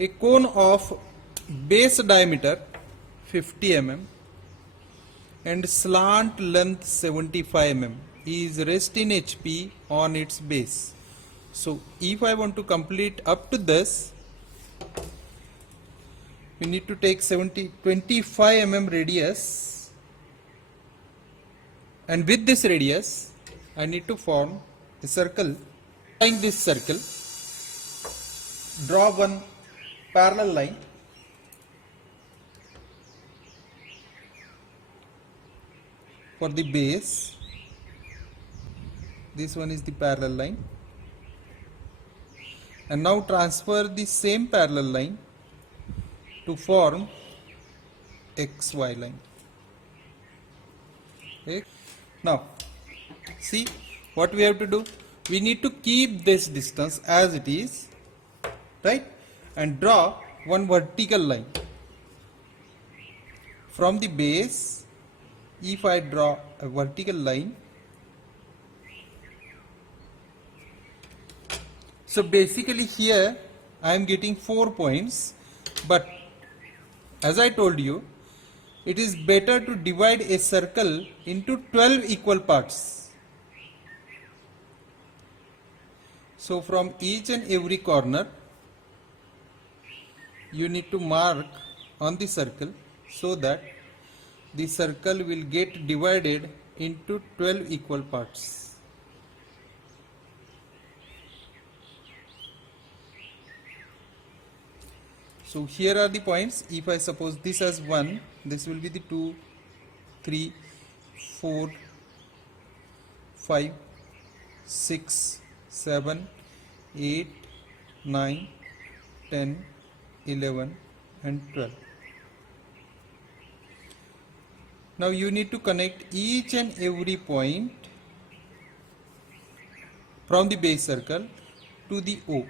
A cone of base diameter 50 mm and slant length 75 mm is rest in HP on its base. So if I want to complete up to this, we need to take 25 mm radius, and with this radius I need to form a circle. Following this circle, draw one parallel line for the base. This one is the parallel line, and now transfer the same parallel line to form XY line. Okay. Now see what we have to do. We need to keep this distance as it is, right, and draw one vertical line from the base. If I draw a vertical line, so basically here I am getting 4 points, but as I told you, it is better to divide a circle into 12 equal parts. So from each and every corner you need to mark on the circle so that the circle will get divided into 12 equal parts. So here are the points. If I suppose this as 1, this will be the 2, 3, 4, 5, 6, 7, 8, 9, 10, 11 and 12. Now you need to connect each and every point from the base circle to the O.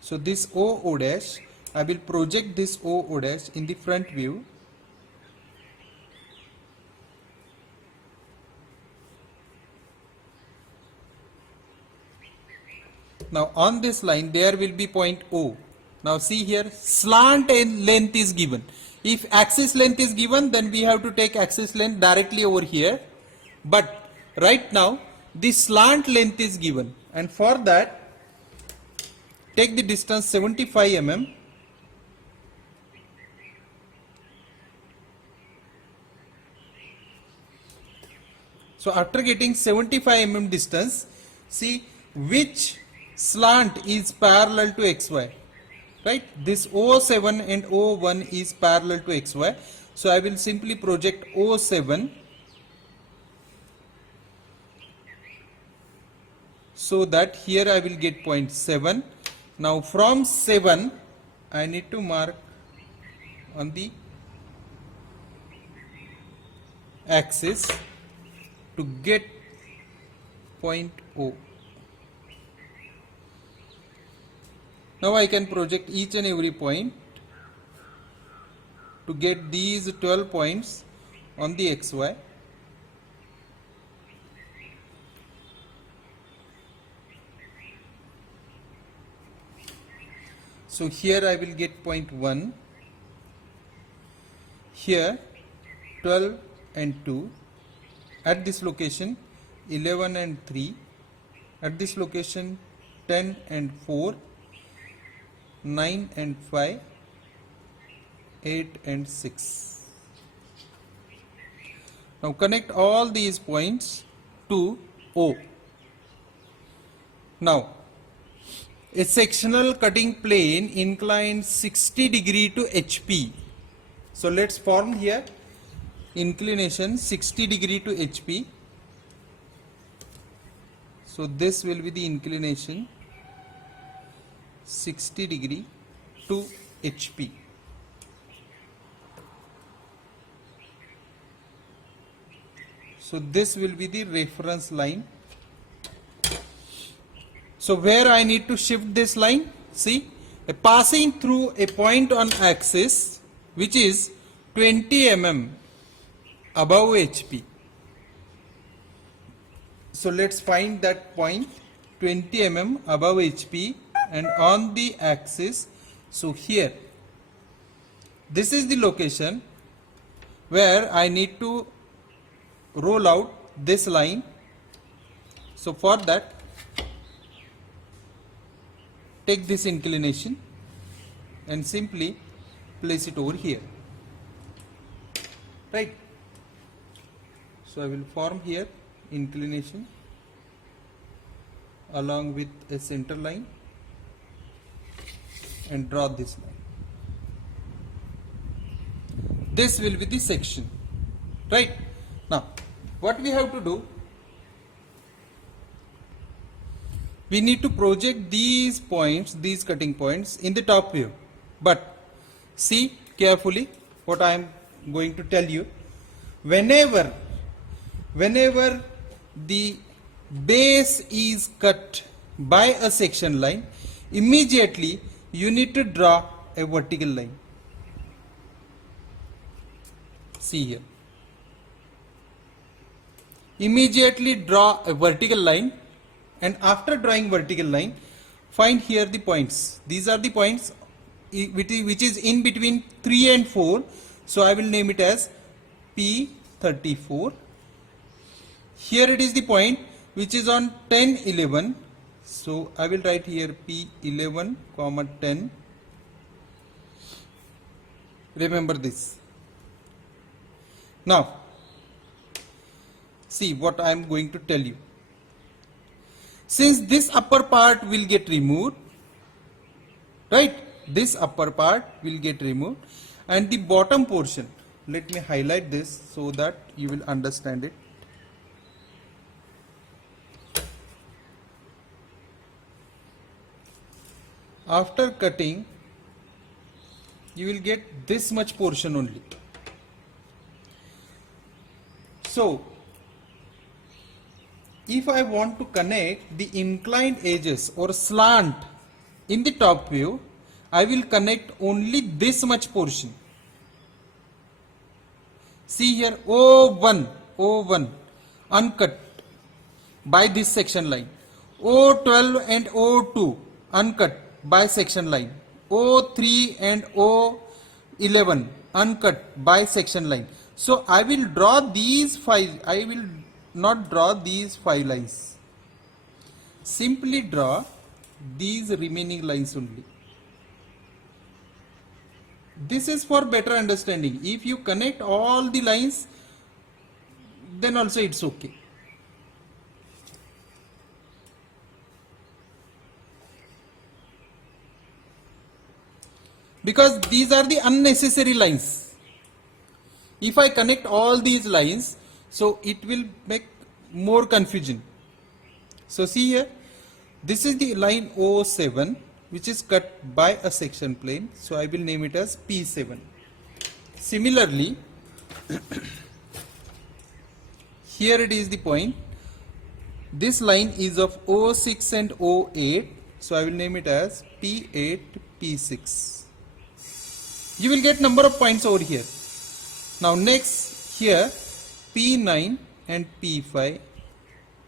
So this O dash, I will project this O dash in the front view. Now on this line there will be point O. Now see here, slant length is given. If axis length is given, then we have to take axis length directly over here. But right now the slant length is given, and for that take the distance 75 mm. So after getting 75 mm distance, see which slant is parallel to XY, right? This O7 and O1 is parallel to XY. So I will simply project O7 so that here I will get point 7. Now from 7 I need to mark on the axis to get point O. Now I can project each and every point to get these 12 points on the XY. So here I will get point 1, here 12 and 2, at this location 11 and 3, at this location 10 and 4, 9 and 5, 8 and 6. Now connect all these points to O. Now a sectional cutting plane inclined 60 degree to HP. So let's form here inclination 60 degree to HP. So this will be the inclination 60 degree to HP. So this will be the reference line. So where I need to shift this line? See, passing through a point on axis which is 20 mm above HP. So let's find that point 20 mm above HP and on the axis. So here, this is the location where I need to roll out this line. So for that, take this inclination and simply place it over here, right? So I will form here inclination along with a center line and draw this line. This will be the section, right? Now what we have to do, we need to project these points, these cutting points in the top view. But see carefully what I am going to tell you. Whenever the base is cut by a section line, immediately you need to draw a vertical line. See here. Immediately draw a vertical line, and after drawing vertical line, find here the points. These are the points which is in between 3 and 4. So I will name it as P34. Here it is the point which is on 10, 11. So I will write here P11, 10. Remember this. Now, see what I am going to tell you. Since this upper part will get removed, right? This upper part will get removed, and the bottom portion, let me highlight this so that you will understand it. After cutting, you will get this much portion only. So if I want to connect the inclined edges or slant in the top view, I will connect only this much portion. See here, O1 uncut by this section line, O12 and O2 uncut by section line, O3 and O11 uncut by section line. So I will draw these 5, I will not draw these 5 lines, simply draw these remaining lines only. This is for better understanding. If you connect all the lines, then also it's okay. Because these are the unnecessary lines. If I connect all these lines, so it will make more confusion. So see here, this is the line O7 which is cut by a section plane. So I will name it as P7. Similarly, here it is the point. This line is of O6 and O8. So I will name it as P8, P6. You will get number of points over here. Now next here P9 and P5.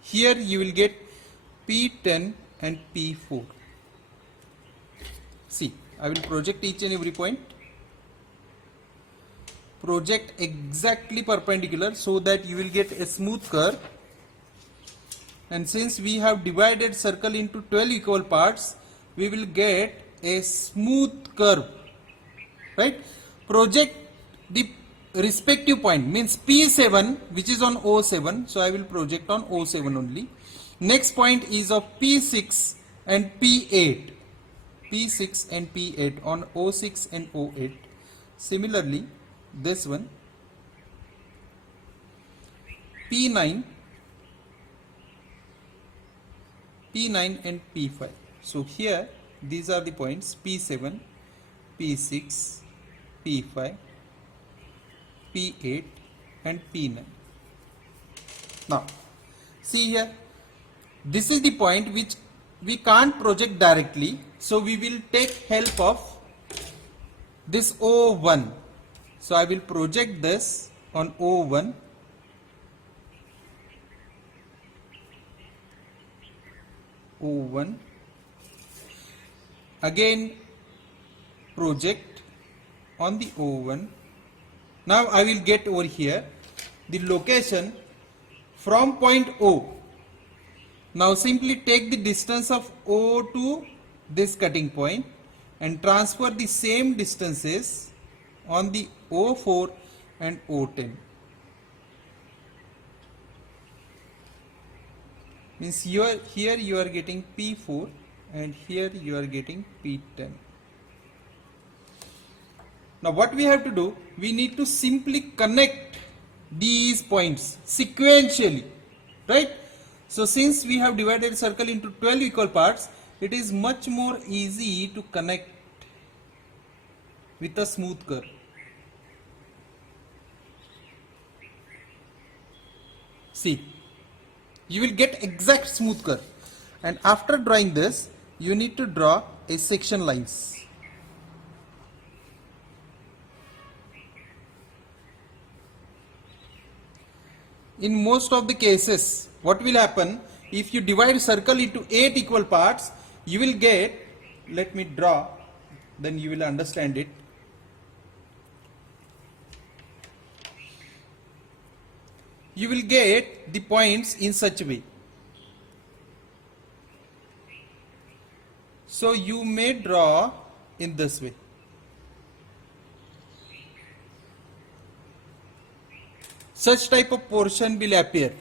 Here you will get P10 and P4. See, I will project each and every point. Project exactly perpendicular so that you will get a smooth curve. And since we have divided circle into 12 equal parts, we will get a smooth curve. Right? Project the respective point, means P7 which is on O7. So I will project on O7 only. Next point is of P6 and P8. P6 and P8 on O6 and O8. Similarly, this one P9 and P5. So here these are the points P7, P6, P5, P8 and P9. Now see here, this is the point which we can't project directly, so we will take help of this O1. So I will project this on O1. O1. again project on the O1. Now I will get over here the location from point O. Now simply take the distance of O to this cutting point and transfer the same distances on the O4 and O10. Means here you are getting P4 and here you are getting P10. Now what we have to do, we need to simply connect these points sequentially, right? So since we have divided circle into 12 equal parts, it is much more easy to connect with a smooth curve. See, you will get exact smooth curve, and after drawing this you need to draw a section lines. In most of the cases, what will happen, if you divide circle into 8 equal parts, you will get, let me draw, then you will understand it. You will get the points in such a way. So you may draw in this way. Such type of portion will appear,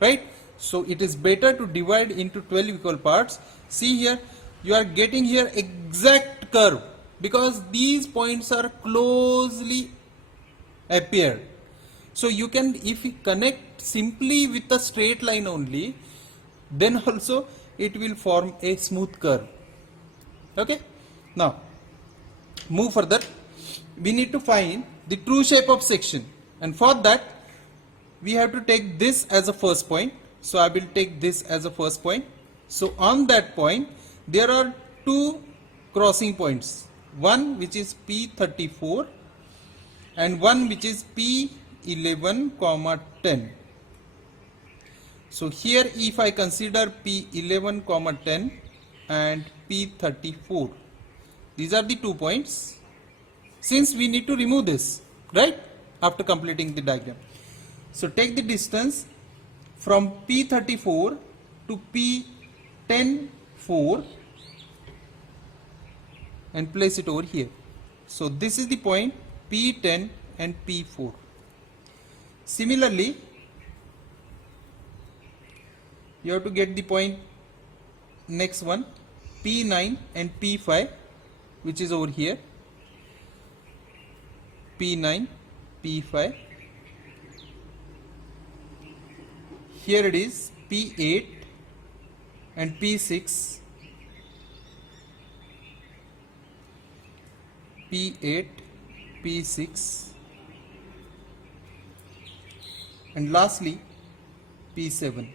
right? So it is better to divide into 12 equal parts. See here, you are getting here exact curve because these points are closely appeared. So you can, if you connect simply with a straight line only, then also it will form a smooth curve. Okay, now move further. We need to find the true shape of section, and for that we have to take this as a first point. So I will take this as a first point. So on that point there are two crossing points, one which is P34 and one which is P11, 10. So here if I consider P11, 10 and P34, these are the 2 points. Since we need to remove this, right, after completing the diagram. So take the distance from P34 to P10, 4 and place it over here. So this is the point P10 and P4. Similarly, you have to get the point next one P9 and P5, which is over here. P9, P5. Here it is P8 and P6. P8, P6, and lastly P7.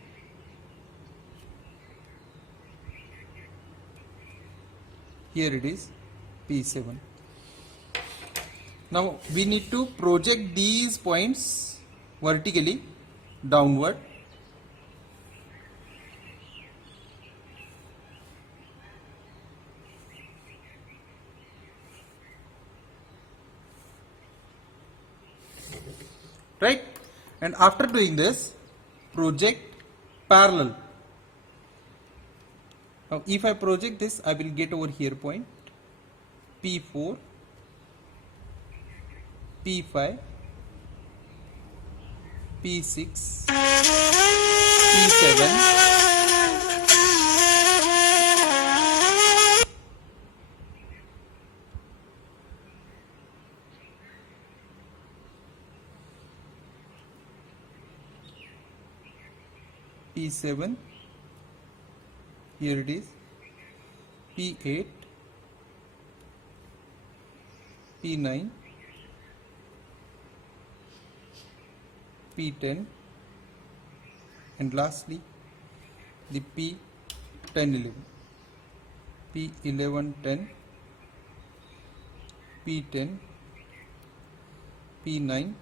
Here it is P7. Now we need to project these points vertically downward. Right? And after doing this, project parallel. Now if I project this, I will get over here point P4, P5, P6, P7, P7, here it is P8, P9, P10, and lastly the P10, 11, P11, 10, P10, P9,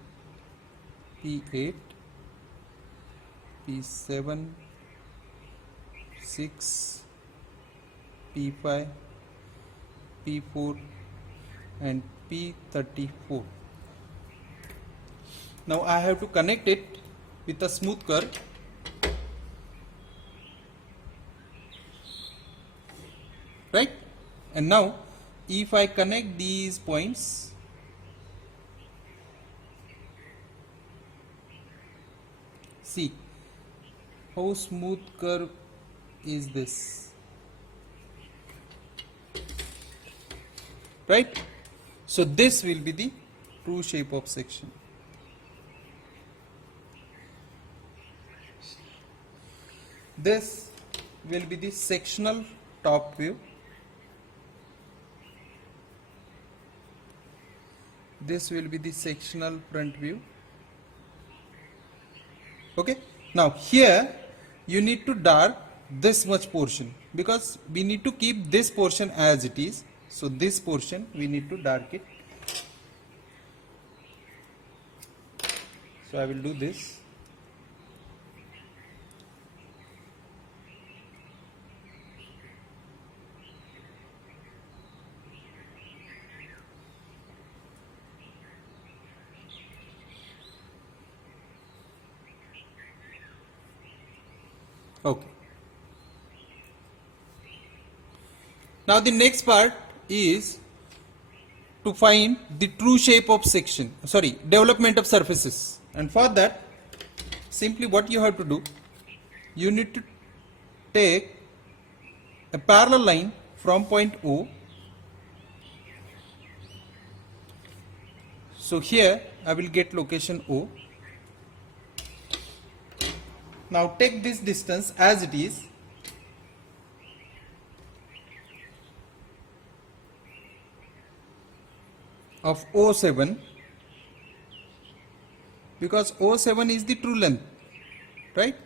P8, P7, 6, P5, P34 and P34. Now I have to connect it with a smooth curve. Right? And now if I connect these points, see how smooth curve is this, right? So this will be the true shape of section. This will be the sectional top view. This will be the sectional front view. Okay. Now here you need to dark this much portion because we need to keep this portion as it is. So this portion we need to dark it. So I will do this. Okay. Now the next part is to find the true shape of section, development of surfaces. And for that, simply what you have to do, you need to take a parallel line from point O. So here I will get location O. Now take this distance as it is. Of O7, because O7 is the true length, right?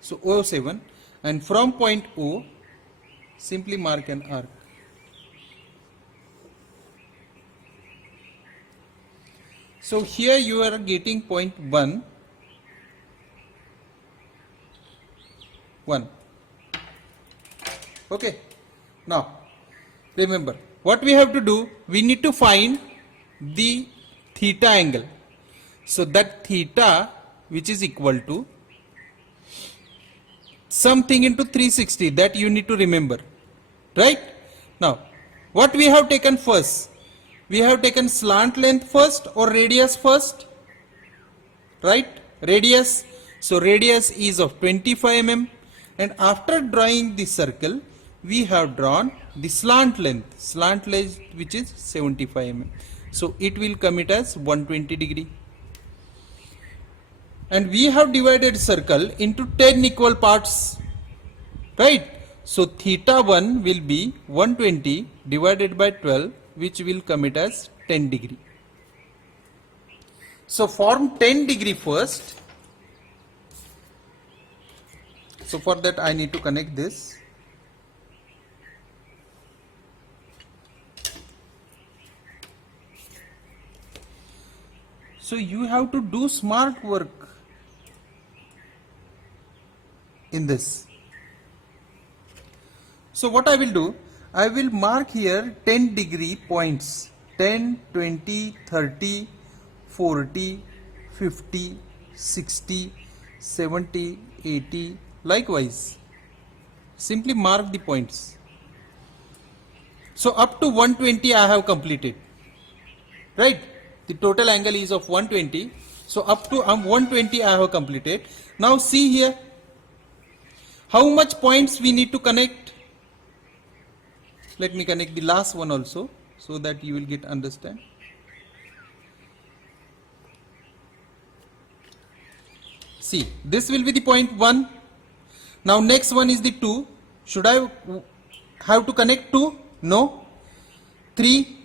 So O7, and from point O simply mark an arc. So here you are getting point 1, 1. Okay. Now remember what we have to do, we need to find the theta angle. So that theta, which is equal to something into 360, that you need to remember, right? Now what we have taken first, we have taken slant length first or radius first, right? Radius. So radius is of 25 mm, and after drawing the circle we have drawn the slant length which is 75 mm. So it will come it as 120 degree. And we have divided circle into 10 equal parts, right? So theta 1 will be 120 divided by 12, which will come it as 10 degree. So form 10 degree first. So for that I need to connect this. So you have to do smart work in this. So what I will do, I will mark here 10 degree points, 10, 20, 30, 40, 50, 60, 70, 80, likewise. Simply mark the points. So up to 120 I have completed, right? The total angle is of 120. So up to 120 I have completed. Now see here, how much points we need to connect. Let me connect the last one also so that you will get understand. See, this will be the point 1. Now next one is the 2. Should I have to connect 2? No. 3.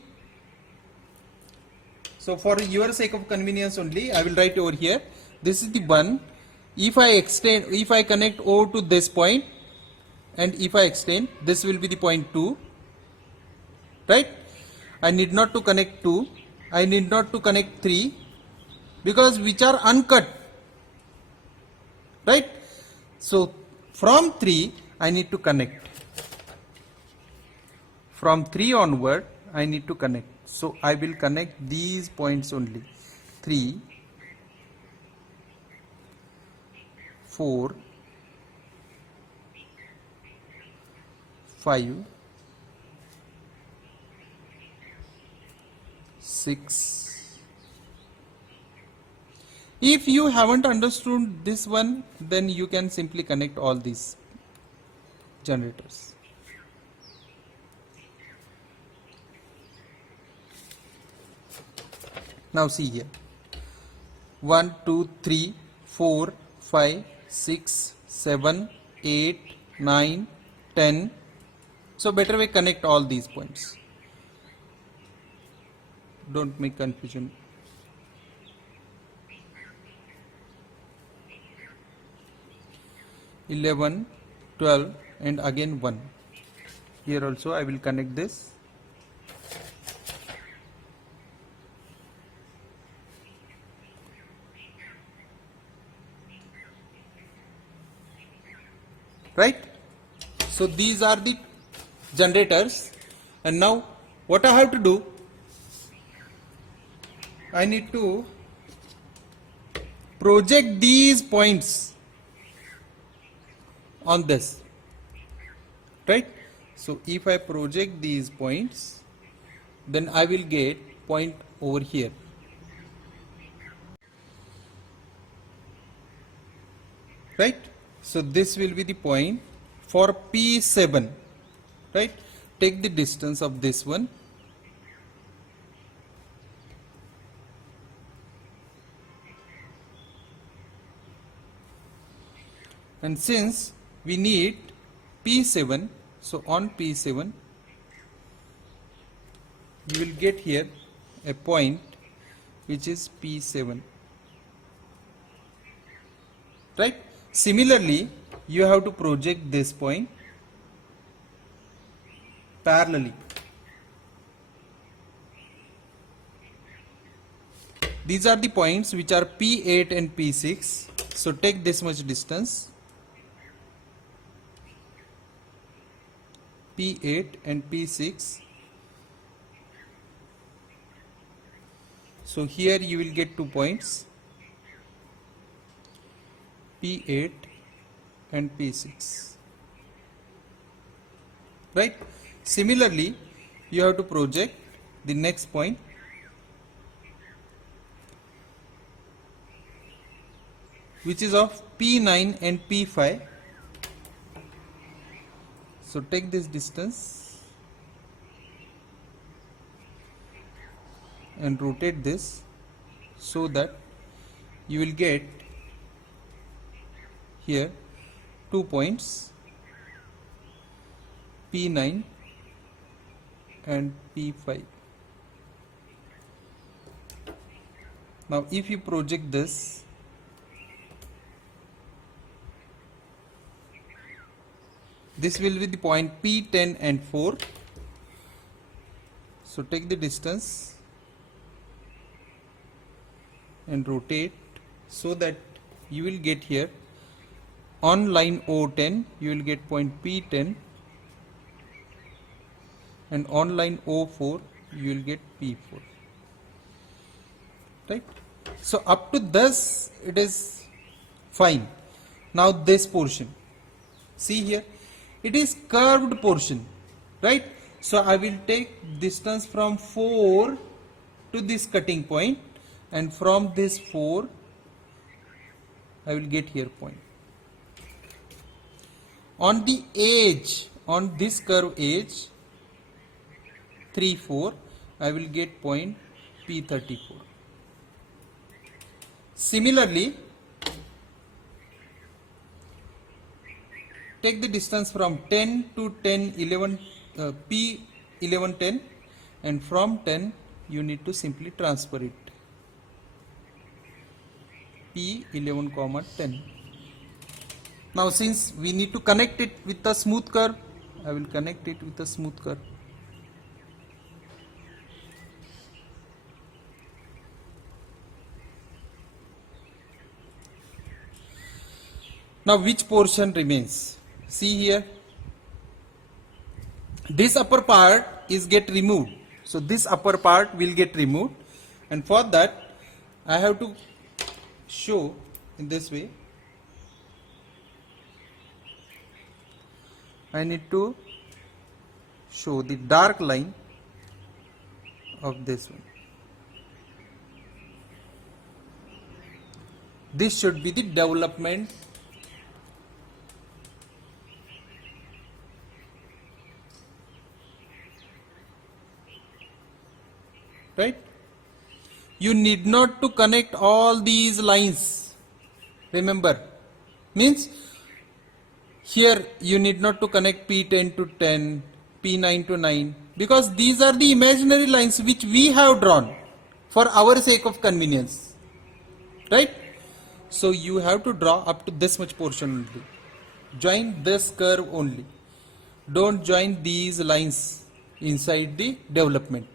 So for your sake of convenience only, I will write over here. This is the 1. If I connect O to this point, and if I extend, this will be the point 2. Right? I need not to connect 2. I need not to connect 3, because which are uncut. Right? So from 3 I need to connect from 3 onward I need to connect. So I will connect these points only. 3, 4, 5, 6. If you haven't understood this one, then you can simply connect all these generators. Now see here. 1, 2, 3, 4, 5, 6, 7, 8, 9, 10. So better we connect all these points. Don't make confusion. 11, 12 and again 1. Here also I will connect this. Right? So these are the generators, and now what I have to do, I need to project these points on this, right? So if I project these points, then I will get point over here. Right? So this will be the point for P7, right? Take the distance of this one. And since we need P7, so on P7, you will get here a point which is P7, right? Similarly, you have to project this point parallelly. These are the points which are P8 and P6. So take this much distance, P8 and P6. So here you will get 2 points, P8 and P6, right? Similarly, you have to project the next point, which is of P9 and P5. So take this distance and rotate this so that you will get here 2 points, P9 and P5. Now if you project this, this will be the point P10 and 4. So take the distance and rotate so that you will get here on line O10 you will get point P10, and on line O4 you will get P4, right? So up to this it is fine. Now this portion, see here, it is curved portion, right? So I will take distance from 4 to this cutting point, and from this 4 I will get here point. On the edge, on this curve edge 3, 4, I will get point P34. Similarly, take the distance from 10 to 10, 11, P11, 10, and from 10 you need to simply transfer it, P11, 10. Now since we need to connect it with a smooth curve, I will connect it with a smooth curve. Now which portion remains? See here, this upper part is get removed. So this upper part will get removed, and for that I have to show in this way. I need to show the dark line of this one. This should be the development. Right? You need not to connect all these lines. Remember, means here you need not to connect P10 to 10, P9 to 9, because these are the imaginary lines which we have drawn for our sake of convenience. Right? So you have to draw up to this much portion only. Join this curve only. Don't join these lines inside the development.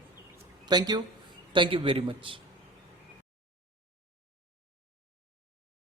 Thank you. Thank you very much.